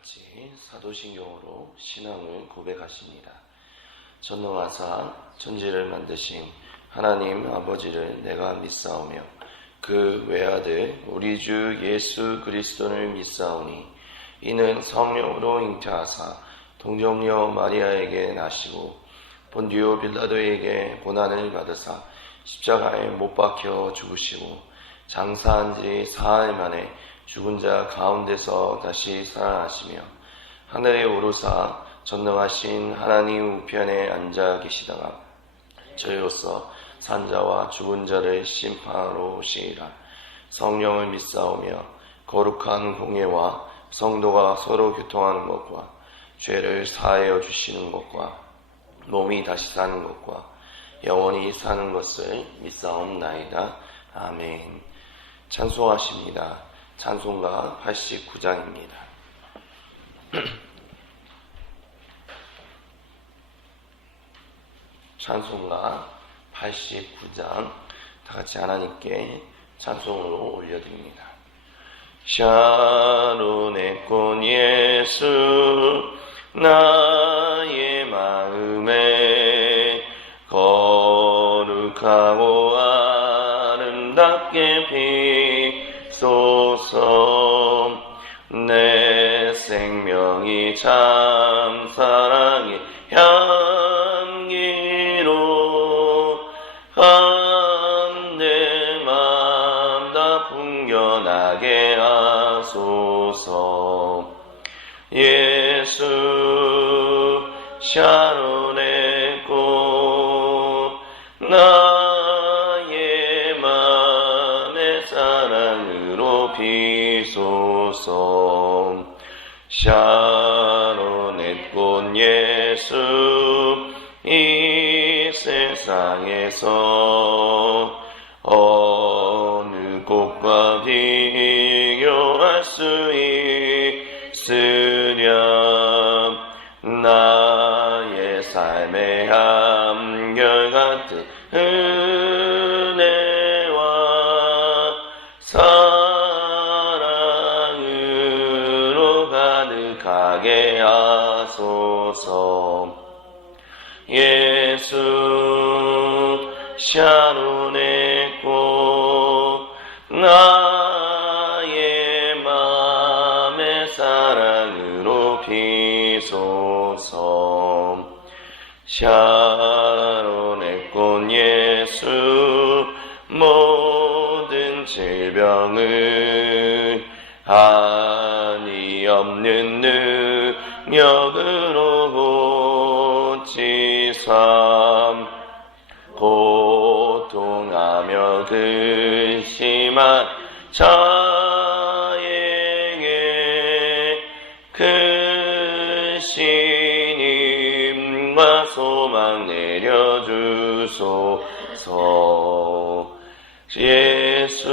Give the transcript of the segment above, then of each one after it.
같이 사도신경으로 신앙을 고백하십니다. 전능하사 천지를 만드신 하나님 아버지를 내가 믿사오며 그 외아들 우리 주 예수 그리스도를 믿사오니 이는 성령으로 잉태하사 동정녀 마리아에게 나시고 본디오 빌라도에게 고난을 받으사 십자가에 못 박혀 죽으시고 장사한 지 사흘 만에 죽은 자 가운데서 다시 살아나시며 하늘에 오르사 전능하신 하나님 우편에 앉아 계시다가 저희로서 산자와 죽은 자를 심판하러 오시리라. 성령을 믿사오며 거룩한 공예와 성도가 서로 교통하는 것과 죄를 사하여 주시는 것과 몸이 다시 사는 것과 영원히 사는 것을 믿사옵나이다. 아멘. 찬송하십니다. 찬송가 89장입니다. 찬송가 89장 다같이 하나님께 찬송으로 올려드립니다. 샤론의 꽃 예수 나의 마음에 거룩하고 아름답게 비소서. 내 생명이 참 사랑의 향기로 내 맘 다 풍겨나게 하소서. 예수 샤론의 꽃 나의 맘의 사랑으로 비소서. 샤론의 꽃 예수 이 세상에서 어느 꽃과 비교할 수 있으랴. 나의 삶의 한결같은 은혜와 사랑으로 가득하게 하소서. 예수 샤론의 꽃 나의 맘의 사랑으로 비소서. 샤론의 꽃 예수 모든 질병을 한이 없는 능력으로 고치사 고통하며 근심한 자에게 크신 힘과 소망 내려주소서. 예수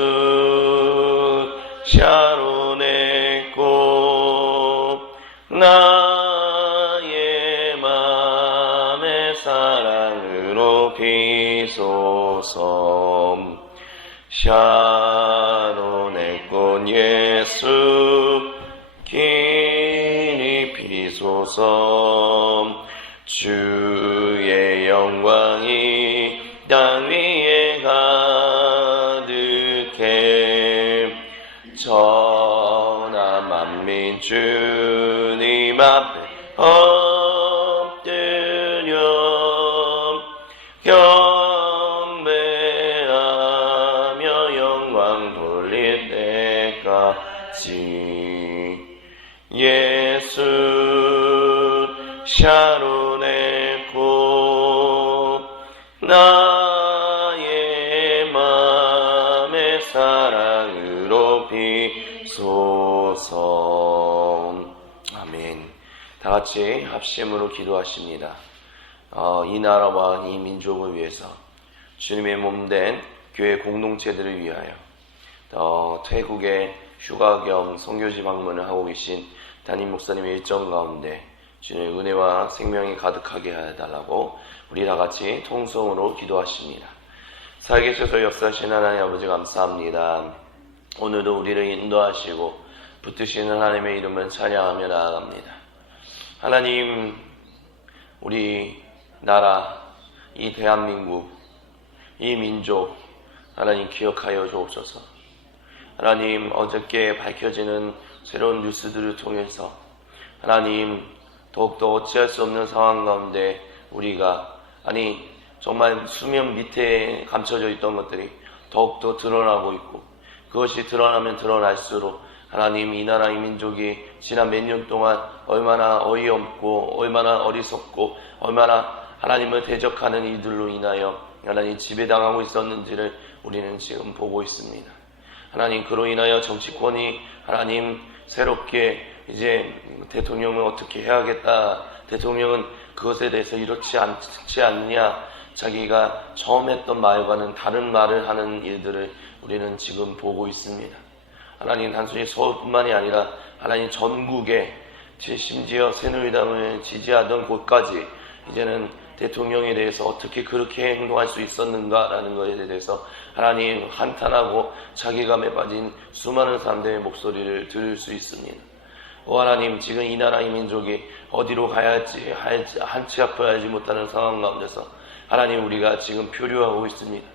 샤론의 꽃 나의 맘의 사랑으로 비소서. 샤론의 꽃 예수 길이 비소서. 주의 영광이 땅 위에 가득해 전하 만민 주님 앞에 엎드려 경배하며 영광 돌릴 때까지. 예수 샤론의 꽃 나의 맘의 사랑으로 비소서. 아멘. 다같이 합심으로 기도하십니다. 이 나라와 이 민족을 위해서 주님의 몸된 교회 공동체들을 위하여 태국에 휴가 겸 선교지 방문을 하고 계신 담임 목사님의 일정 가운데 주님의 은혜와 생명이 가득하게 해달라고 우리 다같이 통성으로 기도하십니다. 살아계셔서 역사하신 하나님 아버지 감사합니다. 오늘도 우리를 인도하시고 붙드시는 하나님의 이름을 찬양하며 나아갑니다. 하나님, 우리 나라, 이 대한민국, 이 민족 하나님 기억하여 주옵소서. 하나님, 어저께 밝혀지는 새로운 뉴스들을 통해서 하나님 더욱더 어찌할 수 없는 상황 가운데 우리가 정말 수면 밑에 감춰져 있던 것들이 더욱더 드러나고 있고, 그것이 드러나면 드러날수록 하나님, 이 나라 이 민족이 지난 몇 년 동안 얼마나 어이없고 얼마나 어리석고 얼마나 하나님을 대적하는 이들로 인하여 하나님 지배당하고 있었는지를 우리는 지금 보고 있습니다. 하나님, 그로 인하여 정치권이 하나님 새롭게 이제 대통령을 어떻게 해야겠다, 대통령은 그것에 대해서 이렇지 않지 않느냐, 자기가 처음 했던 말과는 다른 말을 하는 일들을 우리는 지금 보고 있습니다. 하나님, 단순히 서울뿐만이 아니라 하나님 전국에, 심지어 새누리당을 지지하던 곳까지 이제는 대통령에 대해서 어떻게 그렇게 행동할 수 있었는가라는 것에 대해서 하나님 한탄하고 자괴감에 빠진 수많은 사람들의 목소리를 들을 수 있습니다. 하나님, 지금 이 나라 이 민족이 어디로 가야 할지 한치 앞을 알지 못하는 상황 가운데서 하나님, 우리가 지금 표류하고 있습니다.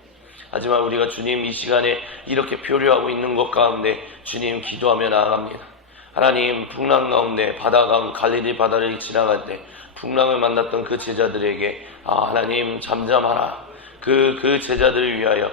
하지만 우리가 주님 이 시간에 이렇게 표류하고 있는 것 가운데 주님 기도하며 나아갑니다. 하나님, 풍랑 가운데 갈릴리 바다를 지나갈 때 풍랑을 만났던 그 제자들에게 하나님 잠잠하라, 그 제자들을 위하여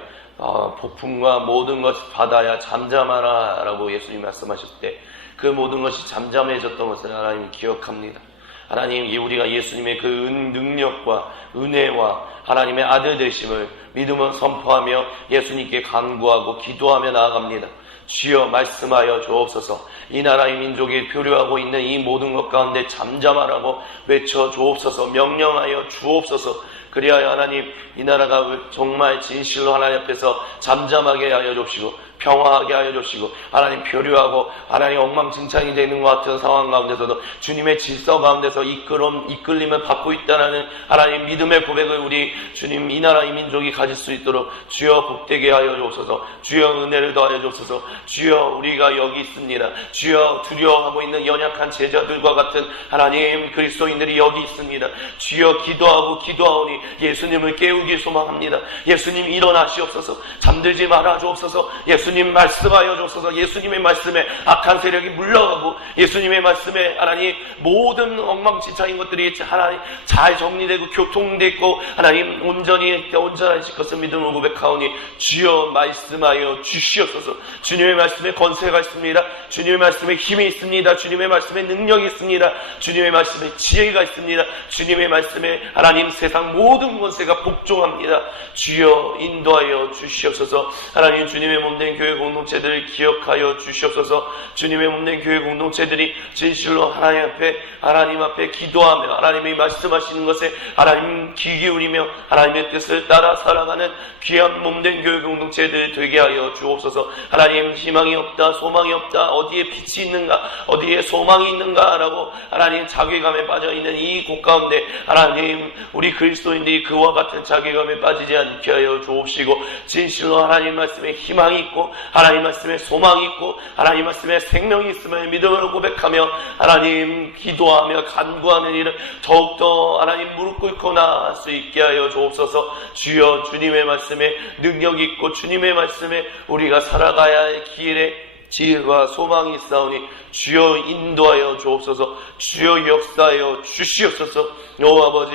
폭풍과 모든 것이 바다야 잠잠하라 라고 예수님 말씀하셨을 때 그 모든 것이 잠잠해졌던 것을 하나님 기억합니다. 하나님, 우리가 예수님의 그 능력과 은혜와 하나님의 아들 되심을 믿음을 선포하며 예수님께 간구하고 기도하며 나아갑니다. 주여 말씀하여 주옵소서. 이 나라의 민족이 표류하고 있는 이 모든 것 가운데 잠잠하라고 외쳐 주옵소서. 명령하여 주옵소서. 그리하여 하나님, 이 나라가 정말 진실로 하나님 앞에서 잠잠하게 하여 주시고 평화하게 하여 주시고 하나님, 표류하고 하나님 엉망진창이 되는 것 같은 상황 가운데서도 주님의 질서 가운데서 이끌림을 받고 있다는 하나님 믿음의 고백을 우리 주님 이 나라 이 민족이 가질 수 있도록 주여 복되게 하여 주옵소서. 주여 은혜를 더하여 주옵소서. 주여, 우리가 여기 있습니다. 주여, 두려워하고 있는 연약한 제자들과 같은 하나님 그리스도인들이 여기 있습니다. 주여, 기도하오니 예수님을 깨우기 소망합니다. 예수님 일어나시옵소서. 잠들지 말아 주옵소서. 예수님 말씀하여 주옵소서. 예수님의 말씀에 악한 세력이 물러가고 예수님의 말씀에 하나님 모든 엉망진창인 것들이 하나님 잘 정리되고 교통되고 하나님 온전하실 것을 믿음으로 고백하오니 주여 말씀하여 주시옵소서. 주님의 말씀에 권세가 있습니다. 주님의 말씀에 힘이 있습니다. 주님의 말씀에 능력이 있습니다. 주님의 말씀에 지혜가 있습니다. 주님의 말씀에 하나님 세상 모든 권세가 복종합니다. 주여 인도하여 주시옵소서. 하나님, 주님의 몸된 교회 공동체들을 기억하여 주시옵소서. 주님의 몸된 교회 공동체들이 진실로 하나님 앞에 기도하며 하나님이 말씀하시는 것에 하나님 귀 기울이며 하나님의 뜻을 따라 살아가는 귀한 몸된 교회 공동체들 되게 하여 주옵소서. 하나님, 희망이 없다, 소망이 없다, 어디에 빛이 있는가, 어디에 소망이 있는가라고 하나님 자괴감에 빠져있는 이 곳 가운데 하나님, 우리 그리스도인들이 그와 같은 자괴감에 빠지지 않게 하여 주옵시고 진실로 하나님 말씀에 희망이 있고 하나님 말씀에 소망이 있고 하나님 말씀에 생명이 있음을 믿음으로 고백하며 하나님 기도하며 간구하는 일을 더욱더 하나님 무릎 꿇고 나아갈 수 있게 하여 주옵소서. 주여, 주님의 말씀에 능력이 있고 주님의 말씀에 우리가 살아가야 할 길에 지혜와 소망이 있사오니 주여 인도하여 주옵소서. 주여 역사하여 주시옵소서. 아버지,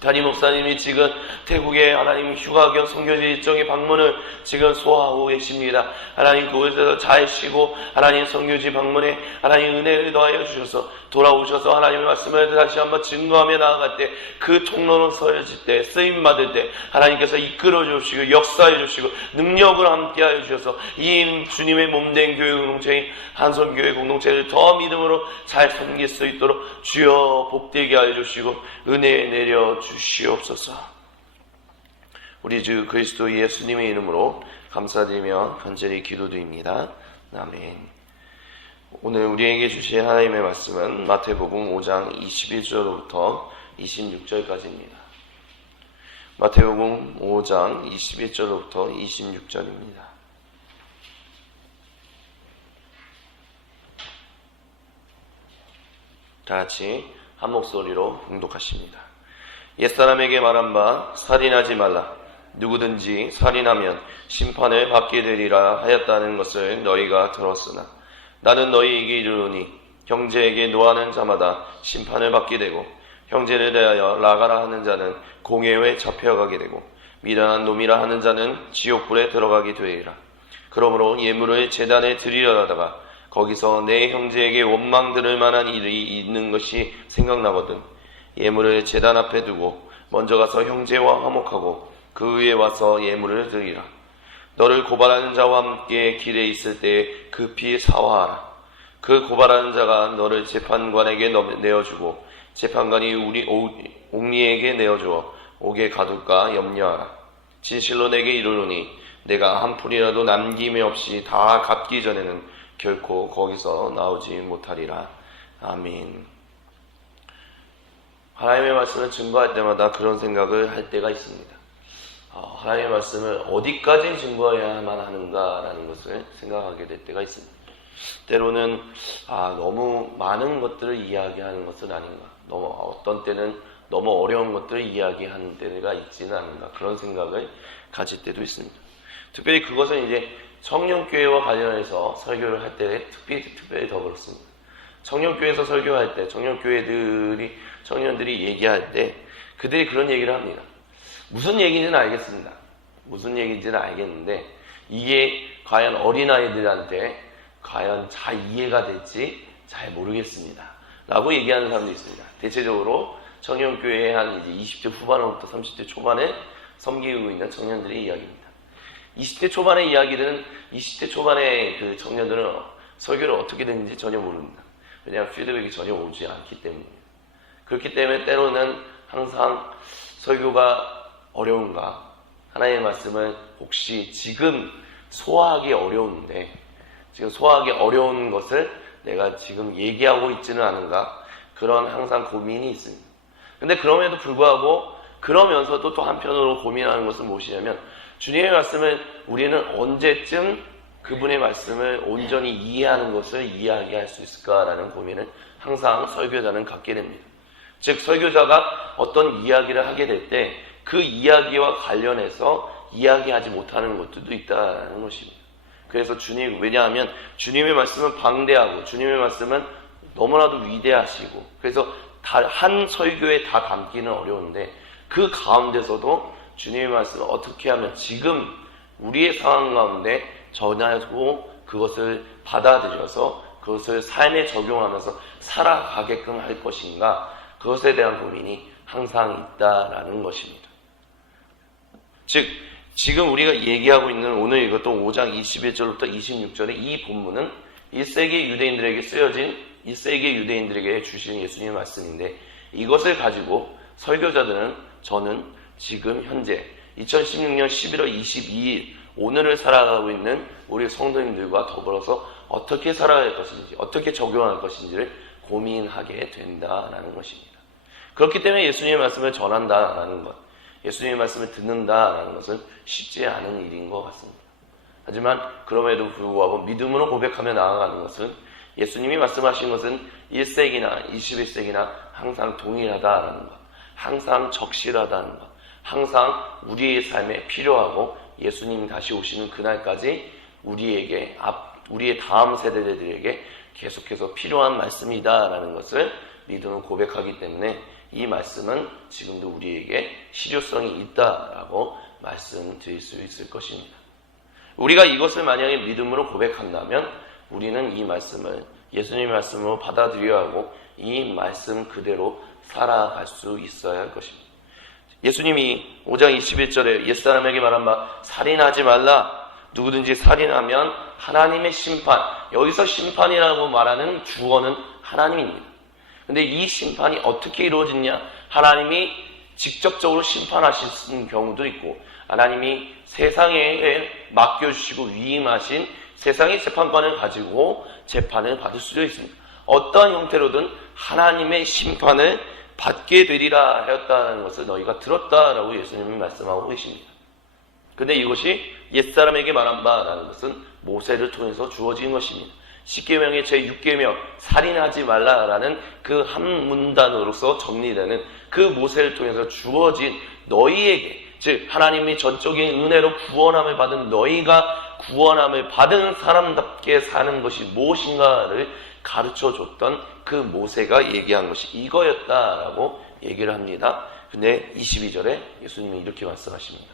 담임 목사님이 지금 태국의 하나님 휴가 겸 선교지 일정의 방문을 지금 소화하고 계십니다. 하나님, 그곳에서 잘 쉬고 하나님 선교지 방문에 하나님 은혜를 더하여 주셔서 돌아오셔서 하나님의 말씀을 다시 한번 증거하며 나아갈 때 그 통로로 서여질 때 쓰임 받을 때 하나님께서 이끌어 주시고 역사해 주시고 능력을 함께하여 주셔서 이 주님의 몸된 교회 공동체인 한손교회 공동체를 더 믿음으로 잘 섬길 수 있도록 주여 복되게 하여 주시고 은혜 내려 주시옵소서. 우리 주 그리스도 예수님의 이름으로 감사드리며 간절히 기도드립니다. 아멘. 오늘 우리에게 주신 하나님의 말씀은 마태복음 5장 21절로부터 26절까지입니다. 마태복음 5장 21절로부터 26절입니다. 다 같이 한 목소리로 봉독하십니다. 옛사람에게 말한 바 살인하지 말라. 누구든지 살인하면 심판을 받게 되리라 하였다는 것을 너희가 들었으나 나는 너희에게 이르노니 형제에게 노하는 자마다 심판을 받게 되고 형제를 대하여 나가라 하는 자는 공회에 잡혀가게 되고 미련한 놈이라 하는 자는 지옥불에 들어가게 되리라. 그러므로 예물을 제단에 드리려 하다가 거기서 내 형제에게 원망 들을 만한 일이 있는 것이 생각나거든 예물을 제단 앞에 두고 먼저 가서 형제와 화목하고 그 위에 와서 예물을 드리라. 너를 고발하는 자와 함께 길에 있을 때 급히 사화하라. 그 고발하는 자가 너를 재판관에게 내어주고 재판관이 옥리에게 내어주어 옥에 가둘까 염려하라. 진실로 내게 이르노니 내가 한 푼이라도 남김이 없이 다 갚기 전에는 결코 거기서 나오지 못하리라. 아멘. 하나님의 말씀을 증거할 때마다 그런 생각을 할 때가 있습니다. 하나님의 말씀을 어디까지 증거해야만 하는가라는 것을 생각하게 될 때가 있습니다. 때로는 너무 많은 것들을 이야기하는 것은 아닌가, 어떤 때는 너무 어려운 것들을 이야기하는 때가 있지는 않은가, 그런 생각을 가질 때도 있습니다. 특별히 그것은 이제 청년교회와 관련해서 설교를 할 때 특별히 더 그렇습니다. 청년교회에서 설교할 때, 청년들이 얘기할 때 그들이 그런 얘기를 합니다. 무슨 얘기인지는 알겠습니다. 무슨 얘기인지는 알겠는데 이게 과연 어린아이들한테 과연 잘 이해가 될지 잘 모르겠습니다 라고 얘기하는 사람도 있습니다. 대체적으로 청년교회에 한 이제 20대 후반부터 30대 초반에 섬기고 있는 청년들의 이야기입니다. 20대 초반의 이야기들은 20대 초반의 그 청년들은 설교를 어떻게 됐는지 전혀 모릅니다. 왜냐하면 피드백이 전혀 오지 않기 때문입니다. 그렇기 때문에 때로는 항상 설교가 어려운가, 하나님의 말씀을 혹시 지금 소화하기 어려운데 지금 소화하기 어려운 것을 내가 지금 얘기하고 있지는 않은가, 그런 항상 고민이 있습니다. 근데 그럼에도 불구하고 그러면서도 또 한편으로 고민하는 것은 무엇이냐면 주님의 말씀을 우리는 언제쯤 그분의 말씀을 온전히 이해하는 것을 이야기할 수 있을까라는 고민을 항상 설교자는 갖게 됩니다. 즉 설교자가 어떤 이야기를 하게 될 때 그 이야기와 관련해서 이야기하지 못하는 것들도 있다는 것입니다. 그래서 왜냐하면 주님의 말씀은 방대하고 주님의 말씀은 너무나도 위대하시고 그래서 한 설교에 다 담기는 어려운데 그 가운데서도 주님의 말씀을 어떻게 하면 지금 우리의 상황 가운데 전하고 그것을 받아들여서 그것을 삶에 적용하면서 살아가게끔 할 것인가, 그것에 대한 고민이 항상 있다라는 것입니다. 즉 지금 우리가 얘기하고 있는 오늘 이것도 5장 21절부터 26절의 이 본문은 1세기 유대인들에게 쓰여진 1세기 유대인들에게 주신 예수님의 말씀인데 이것을 가지고 설교자들은 저는 지금 현재 2016년 11월 22일 오늘을 살아가고 있는 우리 성도님들과 더불어서 어떻게 살아갈 것인지, 어떻게 적용할 것인지를 고민하게 된다라는 것입니다. 그렇기 때문에 예수님의 말씀을 전한다라는 것, 예수님의 말씀을 듣는다라는 것은 쉽지 않은 일인 것 같습니다. 하지만 그럼에도 불구하고 믿음으로 고백하며 나아가는 것은 예수님이 말씀하신 것은 1세기나 21세기나 항상 동일하다라는 것, 항상 적실하다는 것, 항상 우리의 삶에 필요하고 예수님이 다시 오시는 그날까지 우리의 다음 세대들에게 계속해서 필요한 말씀이다라는 것을 믿음으로 고백하기 때문에 이 말씀은 지금도 우리에게 실효성이 있다라고 말씀드릴 수 있을 것입니다. 우리가 이것을 만약에 믿음으로 고백한다면 우리는 이 말씀을 예수님의 말씀으로 받아들여야 하고 이 말씀 그대로 살아갈 수 있어야 할 것입니다. 예수님이 5장 21절에 옛사람에게 말한 바 살인하지 말라. 누구든지 살인하면 하나님의 심판, 여기서 심판이라고 말하는 주어는 하나님입니다. 근데 이 심판이 어떻게 이루어지냐? 하나님이 직접적으로 심판하시는 경우도 있고 하나님이 세상에 맡겨주시고 위임하신 세상의 재판관을 가지고 재판을 받을 수도 있습니다. 어떠한 형태로든 하나님의 심판을 받게 되리라 하였다는 것을 너희가 들었다라고 예수님이 말씀하고 계십니다. 근데 이것이 옛사람에게 말한 바라는 것은 모세를 통해서 주어진 것입니다. 십계명의 제6계명 살인하지 말라라는 그 한 문단으로서 정리되는 그 모세를 통해서 주어진 너희에게, 즉 하나님이 전적인 은혜로 구원함을 받은 너희가 구원함을 받은 사람답게 사는 것이 무엇인가를 가르쳐줬던 그 모세가 얘기한 것이 이거였다라고 얘기를 합니다. 근데 22절에 예수님이 이렇게 말씀하십니다.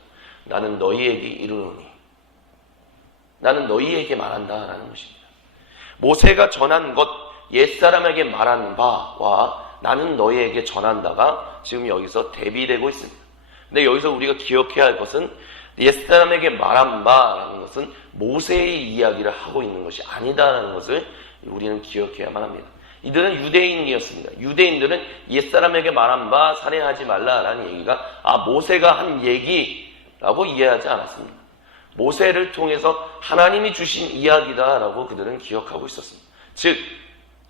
나는 너희에게 이르노니, 나는 너희에게 말한다라는 것입니다. 모세가 전한 것, 옛사람에게 말한 바와 나는 너희에게 전한다가 지금 여기서 대비되고 있습니다. 근데 여기서 우리가 기억해야 할 것은 옛사람에게 말한 바라는 것은 모세의 이야기를 하고 있는 것이 아니다라는 것을 우리는 기억해야만 합니다. 이들은 유대인이었습니다. 유대인들은 옛사람에게 말한 바 살인하지 말라라는 얘기가 모세가 한 얘기라고 이해하지 않았습니다. 모세를 통해서 하나님이 주신 이야기다라고 그들은 기억하고 있었습니다. 즉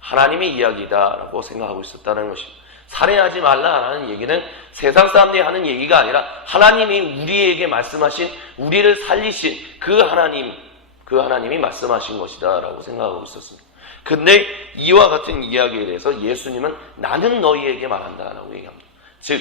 하나님의 이야기다라고 생각하고 있었다는 것입니다. 살인하지 말라라는 얘기는 세상 사람들이 하는 얘기가 아니라 하나님이 우리에게 말씀하신, 우리를 살리신 그 하나님이 말씀하신 것이다라고 생각하고 있었습니다. 근데 이와 같은 이야기에 대해서 예수님은 나는 너희에게 말한다라고 얘기합니다. 즉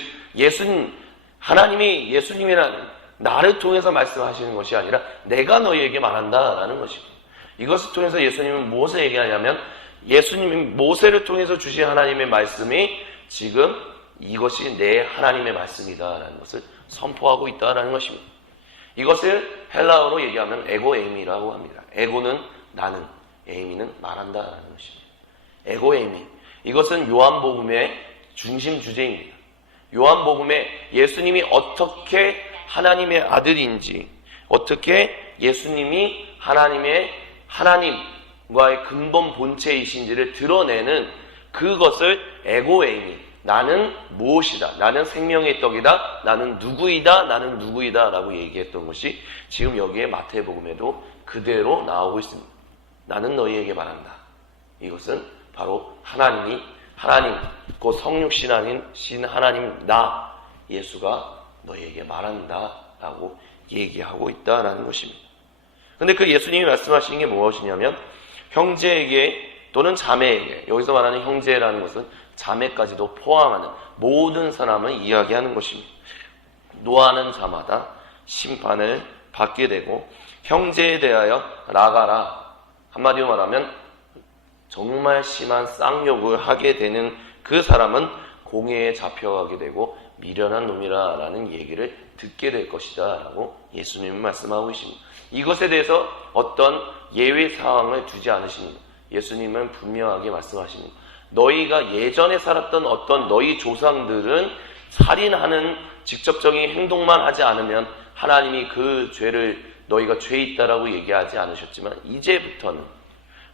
하나님이 예수님이라는 나를 통해서 말씀하시는 것이 아니라 내가 너희에게 말한다라는 것입니다. 이것을 통해서 예수님은 무엇을 얘기하냐면 예수님이 모세를 통해서 주신 하나님의 말씀이 지금 이것이 내 하나님의 말씀이다라는 것을 선포하고 있다라는 것입니다. 이것을 헬라어로 얘기하면 에고 에이미라고 합니다. 에고는 나는, 에이미는 말한다라는 것입니다. 에고 에이미. 이것은 요한복음의 중심 주제입니다. 요한복음에 예수님이 어떻게 하나님의 아들인지, 어떻게 예수님이 하나님과의 근본 본체이신지를 드러내는 그것을 에고에이미, 나는 무엇이다, 나는 생명의 떡이다, 나는 누구이다, 나는 누구이다 라고 얘기했던 것이 지금 여기에 마태복음에도 그대로 나오고 있습니다. 나는 너희에게 말한다. 이것은 바로 하나님, 곧 성육신 아닌 신 하나님 나 예수가 너희에게 말한다 라고 얘기하고 있다라는 것입니다. 근데 그 예수님이 말씀하시는 게 무엇이냐면 형제에게 또는 자매에게, 여기서 말하는 형제라는 것은 자매까지도 포함하는 모든 사람을 이야기하는 것입니다. 노하는 자마다 심판을 받게 되고 형제에 대하여 나가라, 한마디로 말하면 정말 심한 쌍욕을 하게 되는 그 사람은 공회에 잡혀가게 되고 미련한 놈이라 라는 얘기를 듣게 될 것이다 라고 예수님은 말씀하고 계십니다. 이것에 대해서 어떤 예외 사항을 두지 않으십니다. 예수님은 분명하게 말씀하십니다. 너희가 예전에 살았던 어떤 너희 조상들은 살인하는 직접적인 행동만 하지 않으면 하나님이 그 죄를 너희가 죄 있다라고 얘기하지 않으셨지만 이제부터는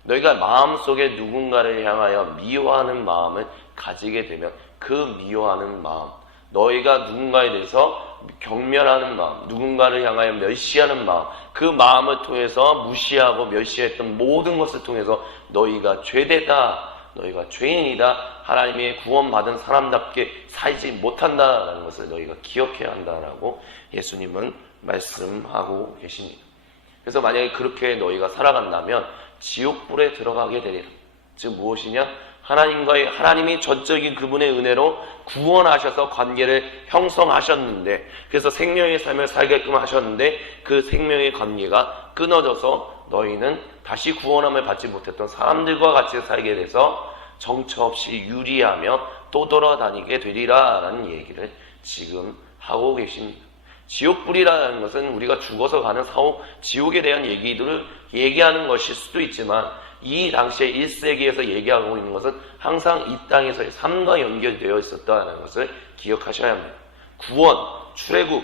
너희가 마음속에 누군가를 향하여 미워하는 마음을 가지게 되면 그 미워하는 마음, 너희가 누군가에 대해서 경멸하는 마음, 누군가를 향하여 멸시하는 마음, 그 마음을 통해서 무시하고 멸시했던 모든 것을 통해서 너희가 죄되다, 너희가 죄인이다, 하나님의 구원받은 사람답게 살지 못한다라는 것을 너희가 기억해야 한다라고 예수님은 말씀하고 계십니다. 그래서 만약에 그렇게 너희가 살아간다면 지옥불에 들어가게 되리라. 즉 무엇이냐? 하나님이 전적인 그분의 은혜로 구원하셔서 관계를 형성하셨는데, 그래서 생명의 삶을 살게끔 하셨는데 그 생명의 관계가 끊어져서 너희는 다시 구원함을 받지 못했던 사람들과 같이 살게 돼서 정처 없이 유리하며 또 돌아다니게 되리라 라는 얘기를 지금 하고 계십니다. 지옥불이라는 것은 우리가 죽어서 가는 지옥에 대한 얘기들을 얘기하는 것일 수도 있지만 이 당시에 1세기에서 얘기하고 있는 것은 항상 이 땅에서의 삶과 연결되어 있었다는 것을 기억하셔야 합니다. 구원, 출애굽,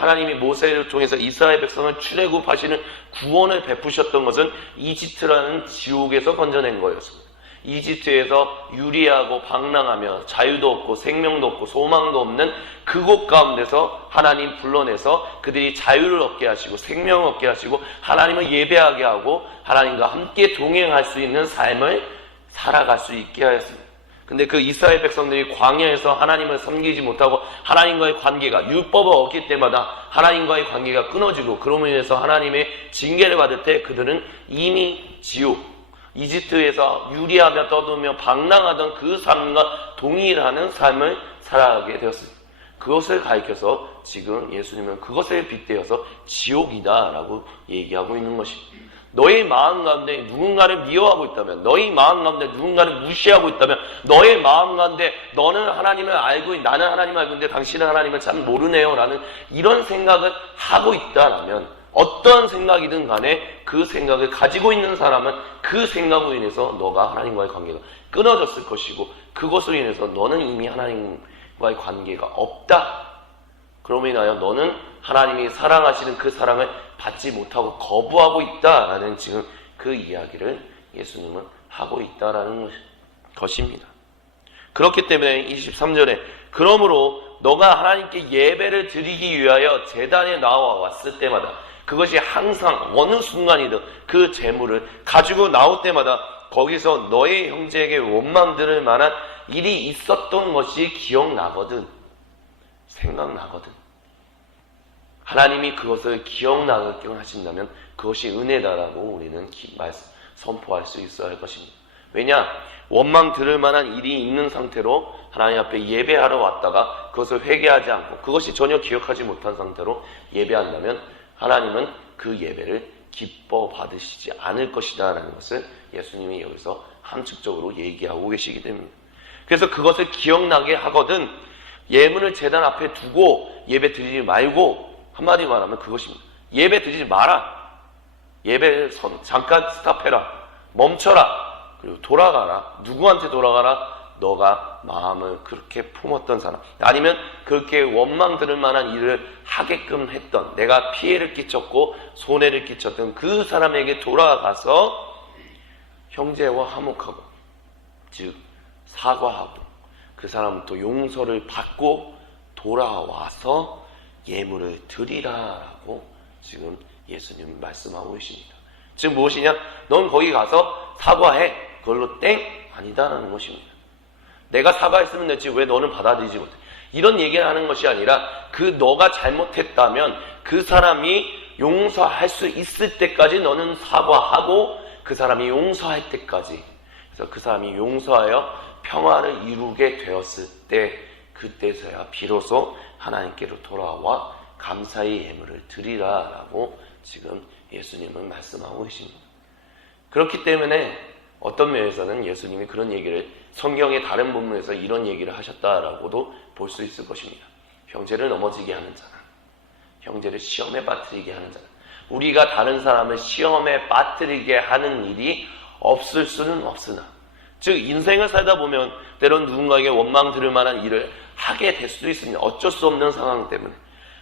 하나님이 모세를 통해서 이스라엘 백성을 출애굽하시는 구원을 베푸셨던 것은 이집트라는 지옥에서 건져낸 거였습니다. 이집트에서 유리하고 방랑하며 자유도 없고 생명도 없고 소망도 없는 그곳 가운데서 하나님 불러내서 그들이 자유를 얻게 하시고 생명을 얻게 하시고 하나님을 예배하게 하고 하나님과 함께 동행할 수 있는 삶을 살아갈 수 있게 하였습니다. 근데 그 이스라엘 백성들이 광야에서 하나님을 섬기지 못하고 하나님과의 관계가 율법을 어길 때마다 하나님과의 관계가 끊어지고 그러므로 인해서 하나님의 징계를 받을 때 그들은 이미 지옥, 이집트에서 유리하며 떠들며 방랑하던 그 삶과 동일하는 삶을 살아가게 되었습니다. 그것을 가리켜서 지금 예수님은 그것에 빗대어서 지옥이다라고 얘기하고 있는 것입니다. 너의 마음 가운데 누군가를 미워하고 있다면, 너의 마음 가운데 누군가를 무시하고 있다면, 너의 마음 가운데 너는 하나님을 알고 나는 하나님을 알고 있는데 당신은 하나님을 참 모르네요 라는 이런 생각을 하고 있다라면, 어떤 생각이든 간에 그 생각을 가지고 있는 사람은 그 생각으로 인해서 너가 하나님과의 관계가 끊어졌을 것이고, 그것으로 인해서 너는 이미 하나님과의 관계가 없다. 그러므로 인하여 너는 하나님이 사랑하시는 그 사랑을 받지 못하고 거부하고 있다라는 지금 그 이야기를 예수님은 하고 있다라는 것입니다. 그렇기 때문에 23절에 그러므로 너가 하나님께 예배를 드리기 위하여 제단에 나와 왔을 때마다, 그것이 항상 어느 순간이든 그 재물을 가지고 나올 때마다 거기서 너의 형제에게 원망 들을 만한 일이 있었던 것이 기억나거든, 생각나거든. 하나님이 그것을 기억나게 하신다면 그것이 은혜다라고 우리는 선포할 수 있어야 할 것입니다. 왜냐? 원망 들을 만한 일이 있는 상태로 하나님 앞에 예배하러 왔다가 그것을 회개하지 않고 그것이 전혀 기억하지 못한 상태로 예배한다면 하나님은 그 예배를 기뻐 받으시지 않을 것이다 라는 것을 예수님이 여기서 함축적으로 얘기하고 계시기 때문입니다. 그래서 그것을 기억나게 하거든 예물을 제단 앞에 두고 예배 드리지 말고, 한마디 말하면 그것입니다. 예배 드리지 마라. 예배를 잠깐 스탑해라. 멈춰라. 그리고 돌아가라. 누구한테 돌아가라? 너가 마음을 그렇게 품었던 사람, 아니면 그렇게 원망 들을 만한 일을 하게끔 했던, 내가 피해를 끼쳤고 손해를 끼쳤던 그 사람에게 돌아가서 형제와 화목하고, 즉 사과하고 그 사람은 또 용서를 받고 돌아와서 예물을 드리라라고 지금 예수님은 말씀하고 계십니다. 즉 무엇이냐? 넌 거기 가서 사과해. 그걸로 땡? 아니다라는 것입니다. 내가 사과했으면 됐지 왜 너는 받아들이지 못해? 이런 얘기를 하는 것이 아니라 그 너가 잘못했다면 그 사람이 용서할 수 있을 때까지 너는 사과하고 그 사람이 용서할 때까지, 그래서 그 사람이 용서하여 평화를 이루게 되었을 때, 그때서야 비로소 하나님께로 돌아와 감사의 예물을 드리라라고 지금 예수님은 말씀하고 계십니다. 그렇기 때문에 어떤 면에서는 예수님이 그런 얘기를 성경의 다른 본문에서 이런 얘기를 하셨다라고도 볼 수 있을 것입니다. 형제를 넘어지게 하는 자는, 형제를 시험에 빠뜨리게 하는 자는, 우리가 다른 사람을 시험에 빠뜨리게 하는 일이 없을 수는 없으나, 즉 인생을 살다 보면 때론 누군가에게 원망 들을 만한 일을 하게 될 수도 있습니다. 어쩔 수 없는 상황 때문에.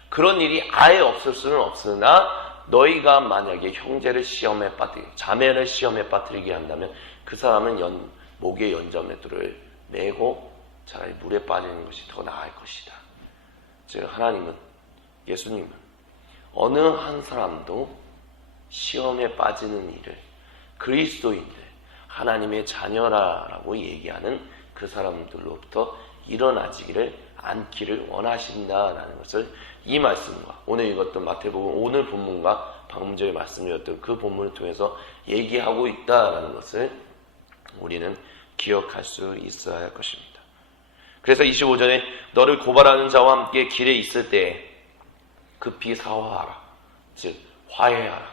그런 일이 아예 없을 수는 없으나 너희가 만약에 형제를 시험에 빠뜨리게, 자매를 시험에 빠뜨리게 한다면 그 사람은 목에 연자맷돌을 메고 차라리 물에 빠지는 것이 더 나을 것이다. 즉 하나님은, 예수님은 어느 한 사람도 시험에 빠지는 일을 그리스도인들, 하나님의 자녀라라고 얘기하는 그 사람들로부터 일어나지기를 않기를 원하신다라는 것을 이 말씀과 오늘 읽었던 마태복음 오늘 본문과 방금 전에 말씀드렸던 그 본문을 통해서 얘기하고 있다라는 것을 우리는 기억할 수 있어야 할 것입니다. 그래서 25절에 너를 고발하는 자와 함께 길에 있을 때에 급히 사화하라. 즉 화해하라.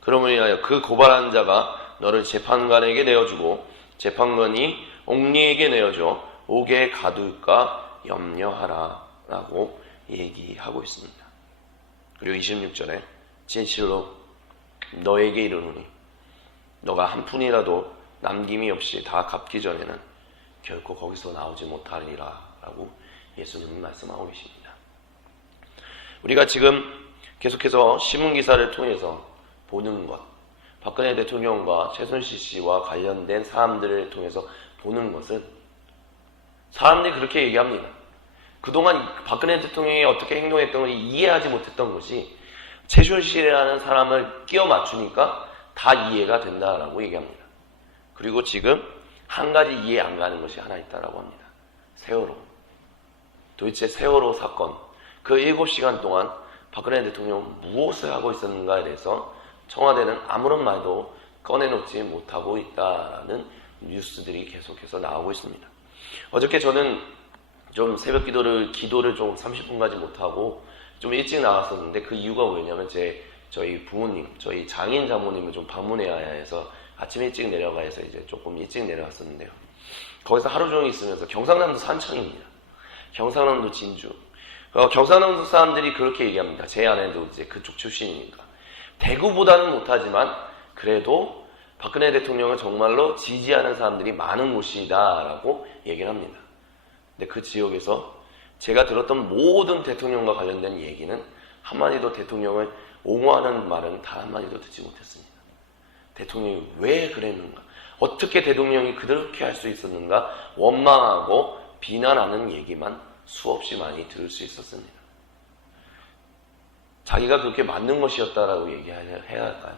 그러므로 인하여 그 고발하는 자가 너를 재판관에게 내어주고 재판관이 옥리에게 내어줘 옥에 가둘까 염려하라 라고 얘기하고 있습니다. 그리고 26절에 진실로 너에게 이르노니 너가 한 푼이라도 남김이 없이 다 갚기 전에는 결코 거기서 나오지 못하리라 라고 예수님은 말씀하고 계십니다. 우리가 지금 계속해서 신문기사를 통해서 보는 것, 박근혜 대통령과 최순실 씨와 관련된 사람들을 통해서 보는 것은 사람들이 그렇게 얘기합니다. 그동안 박근혜 대통령이 어떻게 행동했던 것을 이해하지 못했던 것이 최순실이라는 사람을 끼워 맞추니까 다 이해가 된다라고 얘기합니다. 그리고 지금 한 가지 이해 안 가는 것이 하나 있다라고 합니다. 세월호. 도대체 세월호 사건, 그 7시간 동안 박근혜 대통령은 무엇을 하고 있었는가에 대해서 청와대는 아무런 말도 꺼내놓지 못하고 있다라는 뉴스들이 계속해서 나오고 있습니다. 어저께 저는 좀 새벽 기도를 좀 30분 가지 못하고 좀 일찍 나갔었는데, 그 이유가 뭐냐면 저희 부모님, 저희 장인 장모님을 좀 방문해야 해서 아침 일찍 내려가 해서 이제 조금 일찍 내려갔었는데요. 거기서 하루 종일 있으면서, 경상남도 산청입니다. 경상남도 진주. 경상남도 사람들이 그렇게 얘기합니다. 제 아내도 이제 그쪽 출신이니까. 대구보다는 못하지만 그래도 박근혜 대통령을 정말로 지지하는 사람들이 많은 곳이다라고 얘기를 합니다. 근데 그 지역에서 제가 들었던 모든 대통령과 관련된 얘기는 한마디도 대통령을 옹호하는 말은 단 한마디도 듣지 못했습니다. 대통령이 왜 그랬는가? 어떻게 대통령이 그렇게 할 수 있었는가? 원망하고 비난하는 얘기만 수없이 많이 들을 수 있었습니다. 자기가 그렇게 맞는 것이었다라고 얘기해야 할까요?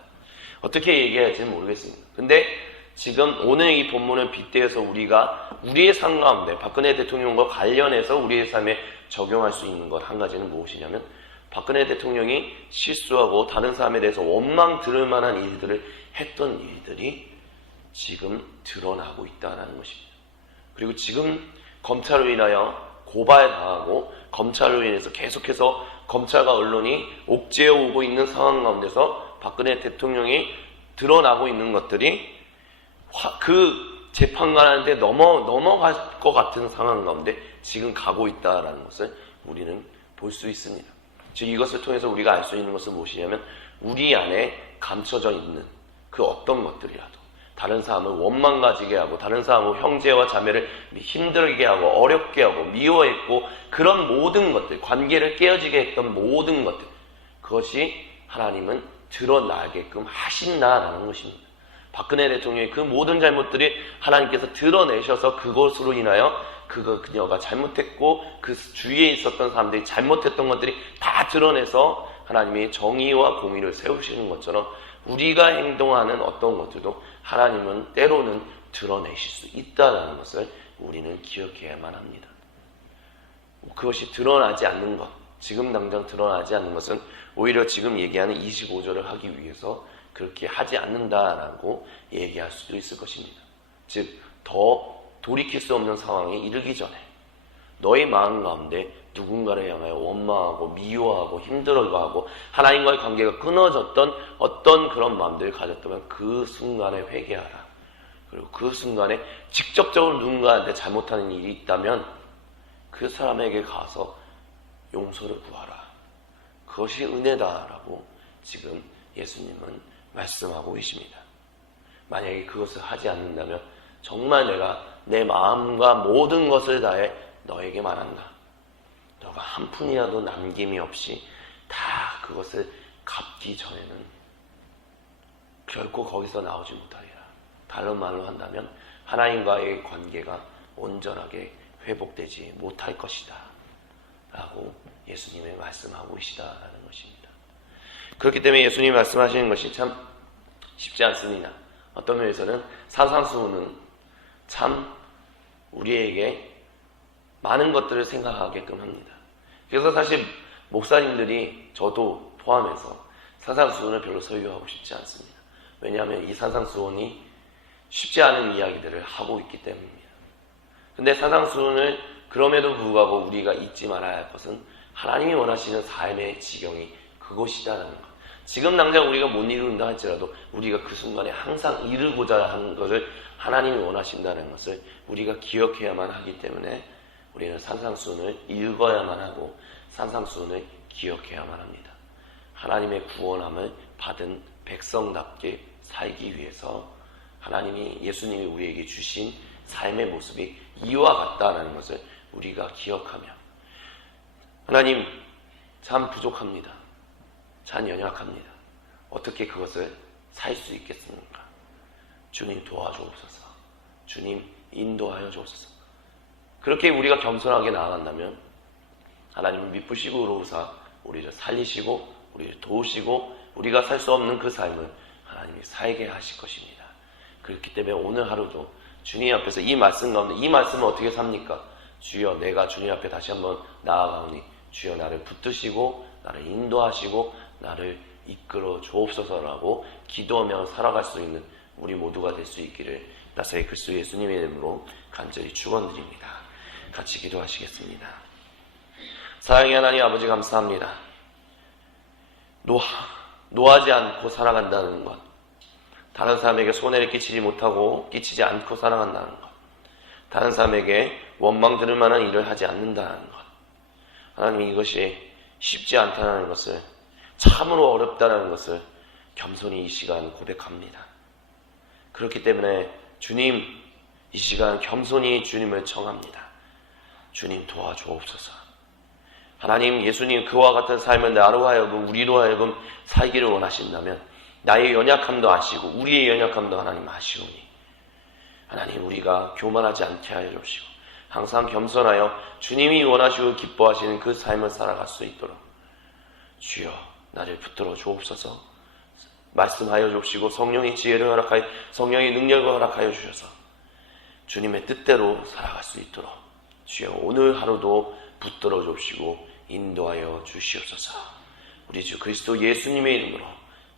어떻게 얘기할지는 모르겠습니다. 근데 지금 오늘 이 본문을 빗대어서 우리가 우리의 삶 가운데 박근혜 대통령과 관련해서 우리의 삶에 적용할 수 있는 것 한 가지는 무엇이냐면, 박근혜 대통령이 실수하고 다른 사람에 대해서 원망 들을 만한 일들을 했던 일들이 지금 드러나고 있다는 것입니다. 그리고 지금 검찰로 인하여 고발당하고 검찰로 인해서 계속해서 검찰과 언론이 옥죄어 오고 있는 상황 가운데서 박근혜 대통령이 드러나고 있는 것들이 그 재판관한테 넘어갈 것 같은 상황 가운데 지금 가고 있다는 것을 우리는 볼 수 있습니다. 즉 이것을 통해서 우리가 알 수 있는 것은 무엇이냐면, 우리 안에 감춰져 있는 그 어떤 것들이라도 다른 사람을 원망 가지게 하고 다른 사람을 형제와 자매를 힘들게 하고 어렵게 하고 미워했고 그런 모든 것들, 관계를 깨어지게 했던 모든 것들, 그것이 하나님은 드러나게끔 하신다라는 것입니다. 박근혜 대통령의 그 모든 잘못들이 하나님께서 드러내셔서 그것으로 인하여 그녀가 잘못했고 그 주위에 있었던 사람들이 잘못했던 것들이 다 드러내서 하나님의 정의와 공의를 세우시는 것처럼 우리가 행동하는 어떤 것들도 하나님은 때로는 드러내실 수 있다는 것을 우리는 기억해야만 합니다. 그것이 드러나지 않는 것, 지금 당장 드러나지 않는 것은 오히려 지금 얘기하는 25절을 하기 위해서 그렇게 하지 않는다라고 얘기할 수도 있을 것입니다. 즉, 더 돌이킬 수 없는 상황에 이르기 전에 너의 마음 가운데 누군가를 향하여 원망하고 미워하고 힘들어하고 하나님과의 관계가 끊어졌던 어떤 그런 마음들을 가졌다면 그 순간에 회개하라. 그리고 그 순간에 직접적으로 누군가한테 잘못하는 일이 있다면 그 사람에게 가서 용서를 구하라. 그것이 은혜다라고 지금 예수님은 말씀하고 계십니다. 만약에 그것을 하지 않는다면 정말 내가 내 마음과 모든 것을 다해 너에게 말한다. 너가 한 푼이라도 남김이 없이 다 그것을 갚기 전에는 결코 거기서 나오지 못하리라. 다른 말로 한다면 하나님과의 관계가 온전하게 회복되지 못할 것이다 라고 예수님이 말씀하고 계시다라는 것입니다. 그렇기 때문에 예수님이 말씀하시는 것이 참 쉽지 않습니다. 어떤 면에서는 산상수훈은 참 우리에게 많은 것들을 생각하게끔 합니다. 그래서 사실 목사님들이 저도 포함해서 산상수훈을 별로 설교하고 싶지 않습니다. 왜냐하면 이 산상수훈이 쉽지 않은 이야기들을 하고 있기 때문입니다. 근데 산상수훈을 그럼에도 불구하고 우리가 잊지 말아야 할 것은 하나님이 원하시는 삶의 지경이 그것이다라는 것. 지금 당장 우리가 못 이룬다 할지라도 우리가 그 순간에 항상 이루고자 하는 것을 하나님이 원하신다는 것을 우리가 기억해야만 하기 때문에 우리는 산상수훈을 읽어야만 하고 산상수훈을 기억해야만 합니다. 하나님의 구원함을 받은 백성답게 살기 위해서 하나님이 예수님이 우리에게 주신 삶의 모습이 이와 같다는 것을 우리가 기억하며, 하나님 참 부족합니다. 참 연약합니다. 어떻게 그것을 살 수 있겠습니까? 주님 도와주옵소서. 주님 인도하여 주옵소서. 그렇게 우리가 겸손하게 나아간다면 하나님은 미쁘시고로우사 우리를 살리시고 우리를 도우시고 우리가 살 수 없는 그 삶을 하나님이 살게 하실 것입니다. 그렇기 때문에 오늘 하루도 주님 앞에서 이 말씀 가운데, 이 말씀을 어떻게 삽니까? 주여, 내가 주님 앞에 다시 한번 나아가오니 주여 나를 붙드시고 나를 인도하시고 나를 이끌어 주옵소서라고 기도하며 살아갈 수 있는 우리 모두가 될 수 있기를 나사렛 그리스도 예수님의 이름으로 간절히 축원드립니다. 같이 기도하시겠습니다. 사랑의 하나님 아버지 감사합니다. 노하지 않고 살아간다는 것, 다른 사람에게 손해를 끼치지 못하고 끼치지 않고 살아간다는 것, 다른 사람에게 원망 들을 만한 일을 하지 않는다는 것, 하나님 이것이 쉽지 않다는 것을, 참으로 어렵다는 것을 겸손히 이 시간 고백합니다. 그렇기 때문에 주님, 이 시간 겸손히 주님을 청합니다. 주님 도와주옵소서. 하나님, 예수님 그와 같은 삶을 나로 하여금, 우리로 하여금 살기를 원하신다면 나의 연약함도 아시고 우리의 연약함도 하나님 아시오니 하나님, 우리가 교만하지 않게 하여 주시고 항상 겸손하여 주님이 원하시고 기뻐하시는 그 삶을 살아갈 수 있도록 주여 나를 붙들어 주옵소서. 말씀하여 주시고 성령의 지혜를 허락하여, 성령의 능력을 허락하여 주셔서 주님의 뜻대로 살아갈 수 있도록 주여 오늘 하루도 붙들어 주시고 인도하여 주시옵소서. 우리 주 그리스도 예수님의 이름으로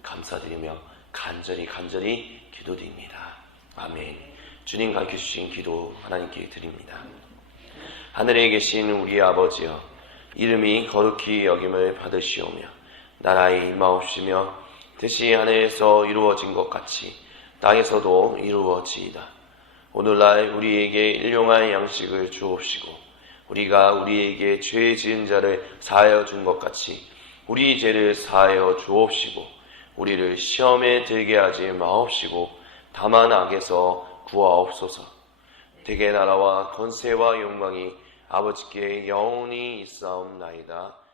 감사드리며 간절히 기도드립니다. 아멘. 주님 가르쳐주신 기도 하나님께 드립니다. 하늘에 계신 우리 아버지여, 이름이 거룩히 여김을 받으시오며 나라의 임하옵시며 뜻이 하늘에서 이루어진 것 같이 땅에서도 이루어지이다. 오늘날 우리에게 일용할 양식을 주옵시고 우리가 우리에게 죄 지은 자를 사하여 준 것 같이 우리 죄를 사하여 주옵시고 우리를 시험에 들게 하지 마옵시고 다만 악에서 구하옵소서. 대개 나라와 권세와 영광이 아버지께 영원히 있사옵나이다.